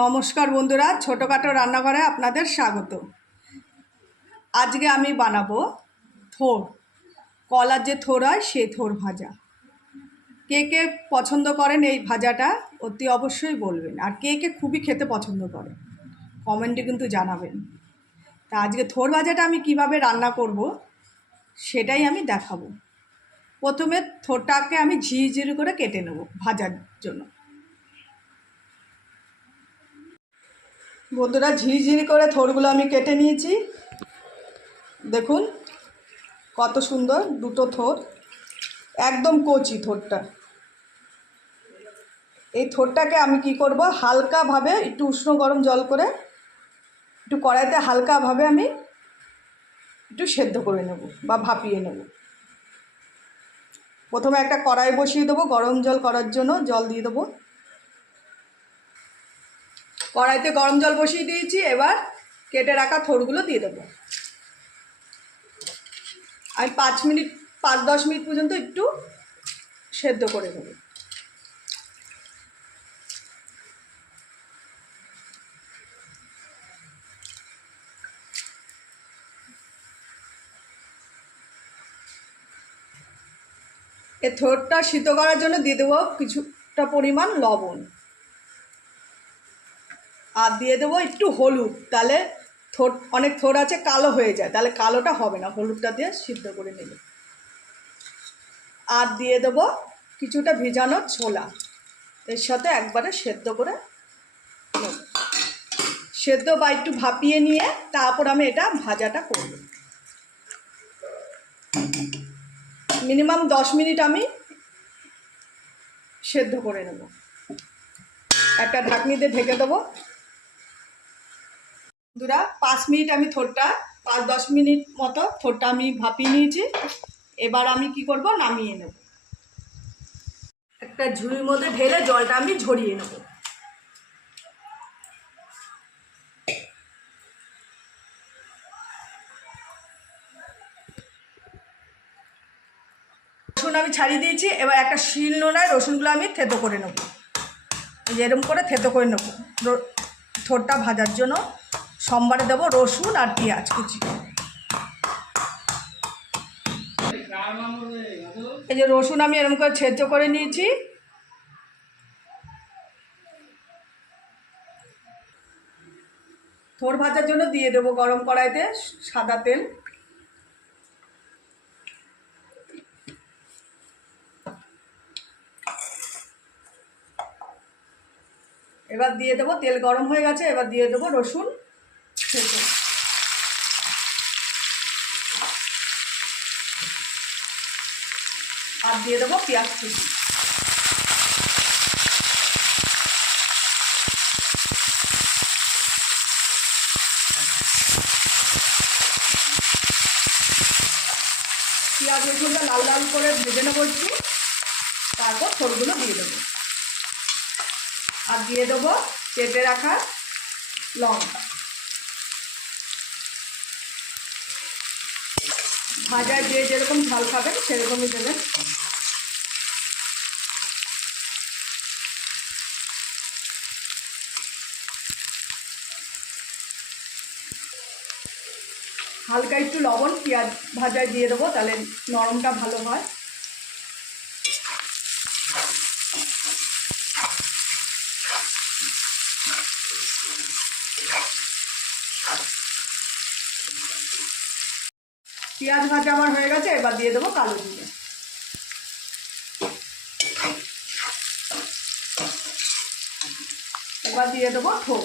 নমস্কার বন্ধুরা, ছোটোখাটো রান্নাঘরে আপনাদের স্বাগত। আজকে আমি বানাবো থোর। কলার যে থোর হয়, সে থোর ভাজা। কে কে পছন্দ করেন এই ভাজাটা, অতি অবশ্যই বলবেন। আর কে কে খুবই খেতে পছন্দ করে, কমেন্টে কিন্তু জানাবেন। তা আজকে থোর ভাজাটা আমি কীভাবে রান্না করব, সেটাই আমি দেখাবো। প্রথমে থোরটাকে আমি ঝিঝিরি করে কেটে নেব ভাজার জন্য। বন্ধুরা ঝিরিঝিরি করে থোরগুলো আমি কেটে নিয়েছি। দেখুন, কত সুন্দর দুটো থোর, একদম কচি থোরটা। এই থোরটাকে আমি কি করব, হালকাভাবে একটু উষ্ণ গরম জল করে একটু কড়াইতে হালকাভাবে আমি একটু সেদ্ধ করে নেব বা ভাপিয়ে নেব। প্রথমে একটা কড়াই বসিয়ে দেবো, গরম জল করার জন্য জল দিয়ে দেবো। কড়াইতে গরম জল বসিয়ে দিয়েছি, এবার কেটে রাখা থোরগুলো দিয়ে দেবো। আমি পাঁচ মিনিট, পাঁচ দশ মিনিট পর্যন্ত একটু সেদ্ধ করে নেব। এ থোরটা সিদ্ধ করার জন্য দিয়ে দেবো কিছুটা পরিমাণ লবণ। আর দিয়ে দেবো একটু হলুদ। তাহলে থোর, অনেক থোর আছে, কালো হয়ে যায়। তাহলে কালোটা হবে না, হলুদটা দিয়ে সিদ্ধ করে নেবে। আর দিয়ে দেবো কিছুটা ভিজানো ছোলা। এর সাথে একবারে সেদ্ধ করে নেব। সেদ্ধ বা একটু ভাপিয়ে নিয়ে তারপর আমি এটা ভাজাটা করব। মিনিমাম দশ মিনিট আমি সেদ্ধ করে নেব। একটা ঢাকনিতে ঢেকে দেবো। বন্ধুরা, পাঁচ মিনিট আমি থোরটা, পাঁচ দশ মিনিট মতো থোরটা আমি ভাপিয়ে নিয়েছি। এবার আমি কি করব? নামিয়ে নেব। একটা ঝুড়ির মধ্যে ঢেলে জলটা আমি ঝরিয়ে নেব। রসুন আমি ছাড়িয়ে দিয়েছি। এবার একটা শিল নোনায় রসুনগুলো আমি থেতো করে নেব। এরকম করে থেতো করে নেব। থোরটা ভাজার জন্য সোমবারে দেবো রসুন আর পেঁয়াজ কুচি। এই যে রসুন আমি এরকম করে ছেদ্য করে নিয়েছি। থোর ভাজার জন্য দিয়ে দেবো গরম কড়াইতে সাদা তেল। এবার দিয়ে দেবো তেল গরম হয়ে গেছে, এবার দিয়ে দেবো রসুন। থেতো আর দিয়ে দেবো পেঁয়াজ কুচি। পেঁয়াজ রসুনটা লাল লাল করে ভেজে নেব একটু। তারপর থোরগুলো দিয়ে দেবো। আর দিয়ে দেবো চেপে রাখা লঙ্কা। ভাজা যে যেরকম ঝাল খাবেন, সেরকমই দেবেন। হালকা একটু লবণ, পেঁয়াজ ভাজায় দিয়ে দেবো, তাহলে নরমটা ভালো হয়। পেঁয়াজ ভাজা আমার হয়ে গেছে এবার দিয়ে দেবো কালো জিরে। এবার দিয়ে দেবো ঠোক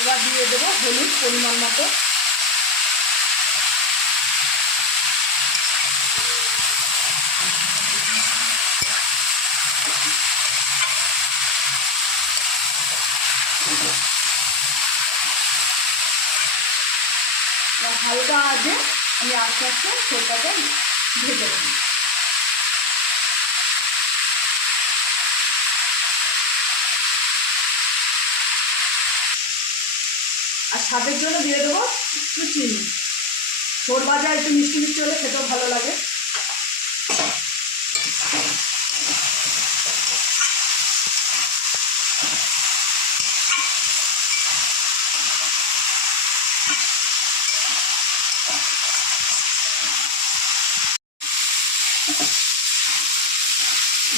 এবার দিয়ে দেবো হলুদ পরিমাণ মতো। হালকা আজে আমি আস্তে আস্তে ছোটটাকে ভেজে দেবো আর স্বাদের জন্য দিয়ে দেবো একটু চিনি। ছোট ভাজা একটু মিষ্টি মিষ্টি হলে খেতেও ভালো লাগে।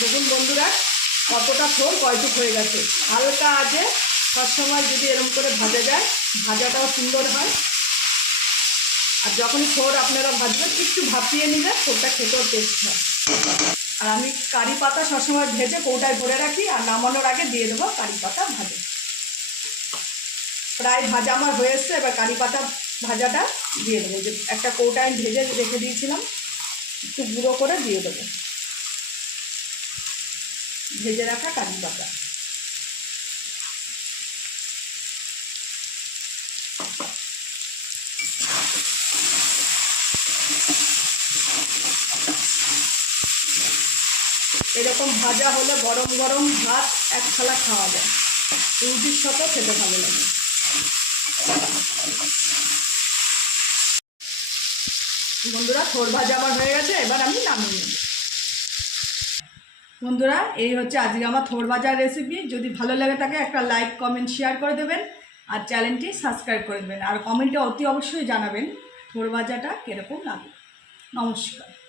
দেখুন বন্ধুরা, কতটা থোর কয়টুক হয়ে গেছে। হালকা আজে সবসময় যদি এরকম করে ভাজা যায় ভাজাটাও সুন্দর হয়। আর যখন থোর আপনারা ভাজবেন, একটু ভাপিয়ে নিলে থোরটা খেতেও টেস্ট হয়। আর আমি কারি পাতা সবসময় ভেজে কৌটায় ভরে রাখি আর নামানোর আগে দিয়ে দেবো কারি পাতা ভাজে। প্রায় ভাজা আমার হয়ে এবার কারি পাতা ভাজাটা দিয়ে দেবো। যে একটা কৌটায় ভেজে রেখে দিয়েছিলাম, একটু গুঁড়ো করে দিয়ে দেবো। ভেজে রাখা কারি পাতা। এরকম ভাজা হলে গরম গরম ভাত এক থালা খাওয়া যায়। রুটির সাথে খেতে ভালো লাগে। বন্ধুরা, থোর ভাজা আমার হয়ে গেছে, এবার আমি নামিয়ে নেব। বন্ধুরা, এই হচ্ছে আজকে আমার থোর ভাজার রেসিপি যদি ভালো লাগে থাকে, একটা লাইক কমেন্ট শেয়ার করে দেবেন আর চ্যানেলটি সাবস্ক্রাইব করে দেবেন। আর কমেন্টে অতি অবশ্যই জানাবেন থোর ভাজাটা কীরকম লাগে। নমস্কার।